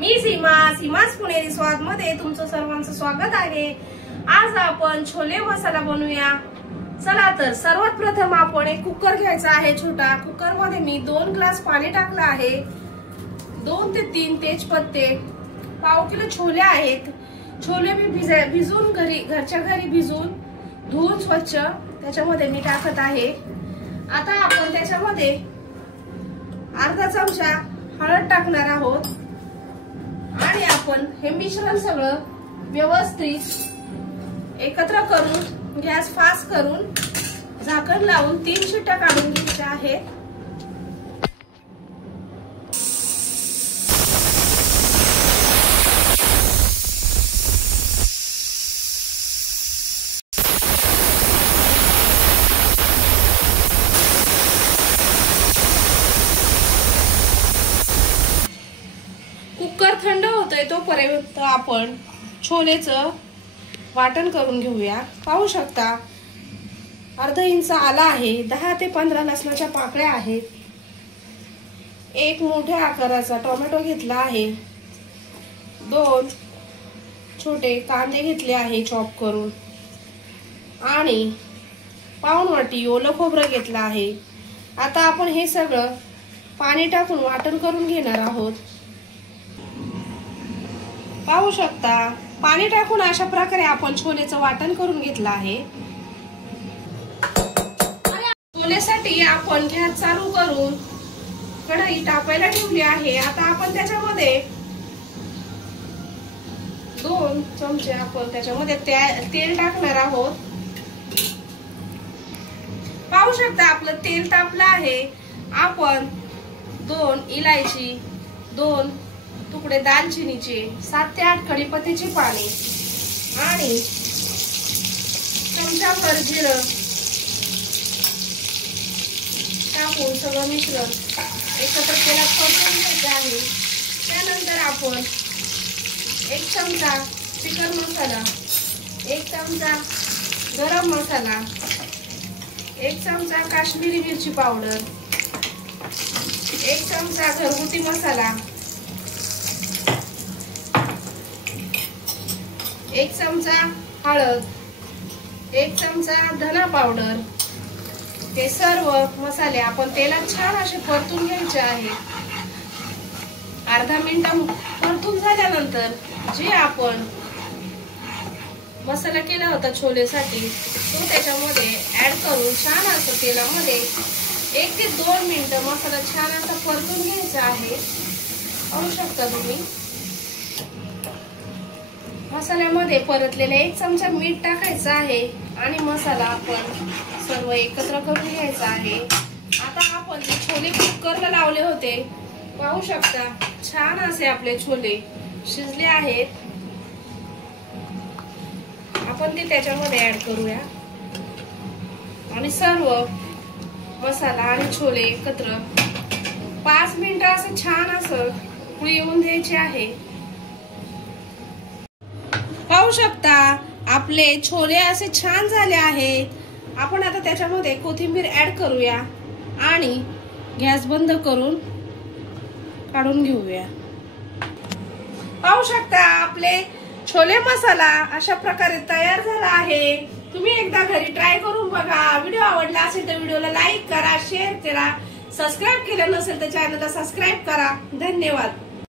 मी सीमास पुणेरी स्वाद मध्ये तुमचं सर्वांचं स्वागत आहे। आज आपण छोले मसाला बनवूया। चला तर सर्वात प्रथम आपण एक कुकर घ्यायचा आहे। छोटा कुकर मध्ये मी 2 ग्लास पाणी टाकलं आहे। 2 ते 3 तेजपत्ते, पाव किलो छोले आहेत। छोले मी भिजून घरच्या घरी भिजून धुवून स्वच्छ त्याच्यामध्ये मी टाकत आहे। आता आपण त्याच्यामध्ये अर्धा चमचा हळद टाकणार आहोत आणि आपण हे मिश्रण सगळं व्यवस्थित एकत्र करून गॅस फास्ट करून झाकण लावून 3 शिट्ट्या काढून घ्यायच्या आहेत। कुकर थंड होतोय तोपर्यंत आपण छोलेचं वाटण करून घेऊया। पाहू शकता अर्धा इंच आला आहे, 10 ते 15 लसणाच्या पाकळ्या आहेत, एक मोठ्या आकाराचा टोमॅटो घेतला आहे, 2 छोटे कांदे घेतले आहे चॉप करून आणि पाऊण वाटी ओलं खोबरं घेतलं आहे। आता आपण हे सगळं पाणी टाकून वाटण करून घेणार आहोत। पाहू शकता पाणी टाकून अशा प्रकारे आपण छोलेचं वाटण करून घेतलं आहे। छोलेसाठी आपण गॅस चालू करून कढई तापायला ठेवली आहे। आता आपण त्याच्यामध्ये 2 चमचे आपण त्याच्यामध्ये तेल टाकणार आहोत। पाहू शकता आपलं तेल तापलं आहे। आपण 2 इलायची, 2 तुकडे दालचिनीचे, 7 ते 8 कढीपत्त्याची पाने आणि चमचाभर जिरं टाकून सगळं मिश्रण एकत्र तेलात परतून घ्यायचे आहे। त्यानंतर आपण 1 चमचा चिकन मसाला, 1 चमचा गरम मसाला, 1 चमचा काश्मीरी मिरची पावडर, 1 चमचा घरगुती मसाला, 1 चमचा हळद, 1 चमचा धना पावडर, हे सर्व मसाले आपण तेलात छान असे परतून घ्यायचे आहेत। अर्धा मिनिट परतून झाल्यानंतर जे आपण मसाला केला होता छोलेसाठी तो त्याच्यामध्ये ऍड करून छान असं तेलामध्ये 1 ते 2 मिनिटं मसाला छान असा परतून घ्यायचा आहे। पाहू शकता तुम्ही मसाल्यामध्ये परतलेले 1 चमचा मीठ टाकायचं आहे आणि मसाला आपण सर्व एकत्र करून घ्यायचा आहे। आता आपण जे छोले कुकरला लावले होते पाहू शकता छान असे आपले छोले शिजले आहेत। आपण ते त्याच्यामध्ये ऍड करूया आणि सर्व मसाला आणि छोले एकत्र 5 मिनिटं असं छान असं उकळी येऊन द्यायची आहे। पाहू शकता आपले छोले असे छान झाले आहेत। आपण आता त्याच्यामध्ये कोथिंबीर ऍड करूया आणि गॅस बंद करून काढून घेऊया। पाहू शकता आपले छोले मसाला अशा प्रकारे तयार झाला आहे। तुम्ही एकदा घरी ट्राय करून बघा। व्हिडिओ आवडला असेल तर व्हिडिओला लाईक करा, शेअर करा, सबस्क्राईब केलं नसेल तर चॅनलला सबस्क्राईब करा। धन्यवाद।